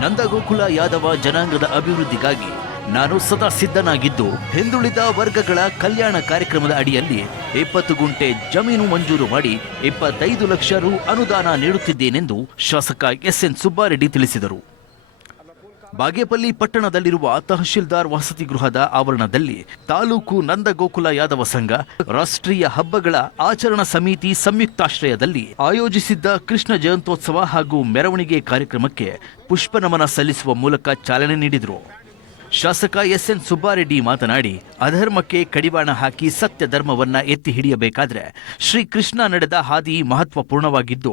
ನಂದಗೋಕುಲ ಯಾದವ ಜನಾಂಗದ ಅಭಿವೃದ್ಧಿಗಾಗಿ ನಾನು ಸದಾ ಸಿದ್ಧನಾಗಿದ್ದು, ಹಿಂದುಳಿದ ವರ್ಗಗಳ ಕಲ್ಯಾಣ ಕಾರ್ಯಕ್ರಮದ ಅಡಿಯಲ್ಲಿ ಇಪ್ಪತ್ತು ಗುಂಟೆ ಜಮೀನು ಮಂಜೂರು ಮಾಡಿ ಇಪ್ಪತ್ತೈದು ಲಕ್ಷ ರು ಅನುದಾನ ನೀಡುತ್ತಿದ್ದೇನೆಂದು ಶಾಸಕ ಎಸ್ಎನ್ ಸುಬ್ಬಾರೆಡ್ಡಿ ತಿಳಿಸಿದರು. ಬಾಗೇಪಲ್ಲಿ ಪಟ್ಟಣದಲ್ಲಿರುವ ತಹಶೀಲ್ದಾರ್ ವಸತಿ ಗೃಹದ ಆವರಣದಲ್ಲಿ ತಾಲೂಕು ನಂದಗೋಕುಲ ಯಾದವ ಸಂಘ ರಾಷ್ಟ್ರೀಯ ಹಬ್ಬಗಳ ಆಚರಣಾ ಸಮಿತಿ ಸಂಯುಕ್ತಾಶ್ರಯದಲ್ಲಿ ಆಯೋಜಿಸಿದ್ದ ಕೃಷ್ಣ ಜಯಂತ್ಯೋತ್ಸವ ಹಾಗೂ ಮೆರವಣಿಗೆ ಕಾರ್ಯಕ್ರಮಕ್ಕೆ ಪುಷ್ಪನಮನ ಸಲ್ಲಿಸುವ ಮೂಲಕ ಚಾಲನೆ ನೀಡಿದರು. ಶಾಸಕ ಎಸ್ಎನ್ ಸುಬ್ಬಾರೆಡ್ಡಿ ಮಾತನಾಡಿ, ಅಧರ್ಮಕ್ಕೆ ಕಡಿವಾಣ ಹಾಕಿ ಸತ್ಯ ಧರ್ಮವನ್ನ ಎತ್ತಿ ಹಿಡಿಯಬೇಕಾದ್ರೆ ಶ್ರೀ ಕೃಷ್ಣ ನಡೆದ ಹಾದಿ ಮಹತ್ವಪೂರ್ಣವಾಗಿದ್ದು,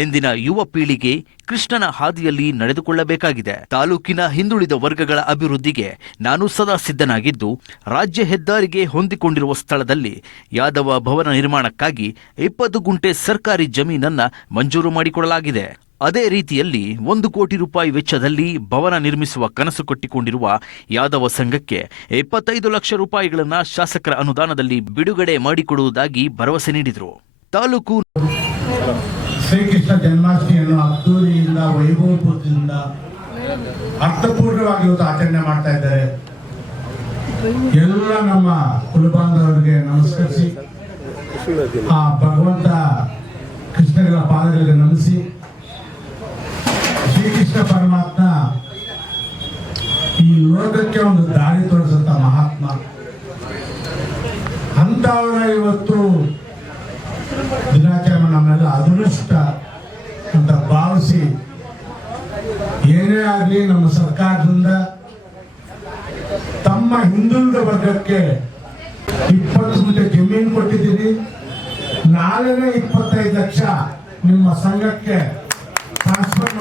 ಎಂದಿನ ಯುವ ಪೀಳಿಗೆ ಕೃಷ್ಣನ ಹಾದಿಯಲ್ಲಿ ನಡೆದುಕೊಳ್ಳಬೇಕಾಗಿದೆ. ತಾಲೂಕಿನ ಹಿಂದುಳಿದ ವರ್ಗಗಳ ಅಭಿವೃದ್ಧಿಗೆ ನಾನು ಸದಾ ಸಿದ್ಧನಾಗಿದ್ದು, ರಾಜ್ಯ ಹೆದ್ದಾರಿಗೆ ಹೊಂದಿಕೊಂಡಿರುವ ಸ್ಥಳದಲ್ಲಿ ಯಾದವ ಭವನ ನಿರ್ಮಾಣಕ್ಕಾಗಿ ಇಪ್ಪತ್ತು ಗುಂಟೆ ಸರ್ಕಾರಿ ಜಮೀನನ್ನ ಮಂಜೂರು ಮಾಡಿಕೊಡಲಾಗಿದೆ. ಅದೇ ರೀತಿಯಲ್ಲಿ ಒಂದು ಕೋಟಿ ರೂಪಾಯಿ ವೆಚ್ಚದಲ್ಲಿ ಭವನ ನಿರ್ಮಿಸುವ ಕನಸು ಕಟ್ಟಿಕೊಂಡಿರುವ ಯಾದವ ಸಂಘಕ್ಕೆ ಇಪ್ಪತ್ತೈದು ಲಕ್ಷ ರೂಪಾಯಿಗಳನ್ನು ಶಾಸಕರ ಅನುದಾನದಲ್ಲಿ ಬಿಡುಗಡೆ ಮಾಡಿಕೊಡುವುದಾಗಿ ಭರವಸೆ ನೀಡಿದರು. ತಾಲೂಕು ಶ್ರೀಕೃಷ್ಣ ಜನ್ಮಾಷ್ಟಮಿಯನ್ನು ಅದ್ದೂರಿಯಿಂದ ವೈಭವದಿಂದ ಅರ್ಥಪೂರ್ಣವಾಗಿ ಇವತ್ತು ಆಚರಣೆ ಮಾಡ್ತಾ ಇದ್ದಾರೆ. ಎಲ್ಲ ನಮ್ಮ ಕುಲಬಾಂಧವರಿಗೆ ನಮಸ್ಕರಿಸಿ, ಆ ಭಗವಂತ ಕೃಷ್ಣಗಳ ಪಾದಗಳಿಗೆ ನಮಿಸಿ ಶ್ರೀಕೃಷ್ಣ ಪರಮಾತ್ಮ ಈ ಲೋಕಕ್ಕೆ ಒಂದು ದಾರಿ ತೋರಿಸಂತ ಮಹಾತ್ಮ. ಅಂತವರ ಇವತ್ತು ದಿನಾಚರಣೆ ನಮ್ಮೆಲ್ಲ ಅದೃಷ್ಟ ಅಂತ ಭಾವಿಸಿ ಏನೇ ಆಗಲಿ ನಮ್ಮ ಸರ್ಕಾರದಿಂದ ತಮ್ಮ ಹಿಂದುಳಿದ ವರ್ಗಕ್ಕೆ ಇಪ್ಪತ್ತು ಗುಂಟೆ ಜಮೀನು ಕೊಟ್ಟಿದ್ದೀನಿ. ನಾಳೆನೇ ಇಪ್ಪತ್ತೈದು ಲಕ್ಷ ನಿಮ್ಮ ಸಂಘಕ್ಕೆ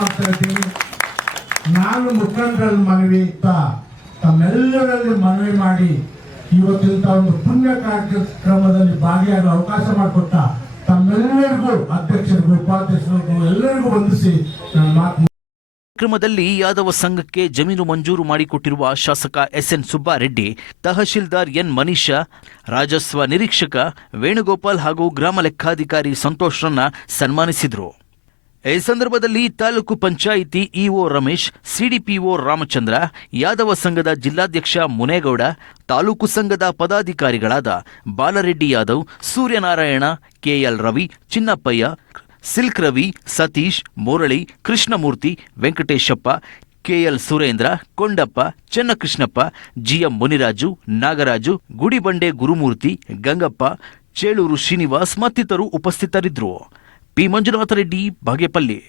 ಮಾಡ್ತಾ ನಾನು ಮುಖಂಡರಲ್ಲಿ ಮನವಿ ಅಂತ ತಮ್ಮೆಲ್ಲರಲ್ಲಿ ಮನವಿ ಮಾಡಿ ಇವತ್ತಿಂತ ಒಂದು ಪುಣ್ಯ ಕಾರ್ಯಕ್ರಮದಲ್ಲಿ ಭಾಗಿಯಾಗಲು ಅವಕಾಶ ಮಾಡಿಕೊಟ್ಟ ತಮ್ಮೆಲ್ಲರಿಗೂ, ಅಧ್ಯಕ್ಷರಿಗೂ, ಉಪಾಧ್ಯಕ್ಷರಿಗೂ ಎಲ್ಲರಿಗೂ ವಂದಿಸಿ ನನ್ನ ಮಾತು ಕಾರ್ಯಕ್ರಮದಲ್ಲಿ ಯಾದವ ಸಂಘಕ್ಕೆ ಜಮೀನು ಮಂಜೂರು ಮಾಡಿಕೊಟ್ಟಿರುವ ಶಾಸಕ ಎಸ್ಎನ್ ಸುಬ್ಬಾರೆಡ್ಡಿ, ತಹಶೀಲ್ದಾರ್ ಎನ್ ಮನೀಷಾ ರಾಜಸ್ವ ನಿರೀಕ್ಷಕ ವೇಣುಗೋಪಾಲ್ ಹಾಗೂ ಗ್ರಾಮ ಲೆಕ್ಕಾಧಿಕಾರಿ ಸಂತೋಷ್ರನ್ನ ಸನ್ಮಾನಿಸಿದರು. ಈ ಸಂದರ್ಭದಲ್ಲಿ ತಾಲೂಕು ಪಂಚಾಯಿತಿ ಇಒ ರಮೇಶ್, ಸಿಡಿಪಿಒ ರಾಮಚಂದ್ರ, ಯಾದವ ಸಂಘದ ಜಿಲ್ಲಾಧ್ಯಕ್ಷ ಮುನೇಗೌಡ, ತಾಲೂಕು ಸಂಘದ ಪದಾಧಿಕಾರಿಗಳಾದ Balareddy Yadav, Suryanarayana, KL Ravi, Chinnappayya, silk Ravi, Satish, Murali, Krishnamurthy, Venkateshappa, KL Surendra, Kondappa, Chennakrishnappa, GM Muniraju, Nagaraju, Gudibande Gurumurthy, Gangappa, Cheluru Srinivas ಮತ್ತಿತರರು ಉಪಸ್ಥಿತರಿದ್ದರು. పి. మంజునాథరెడ్డి బాగేపల్లి.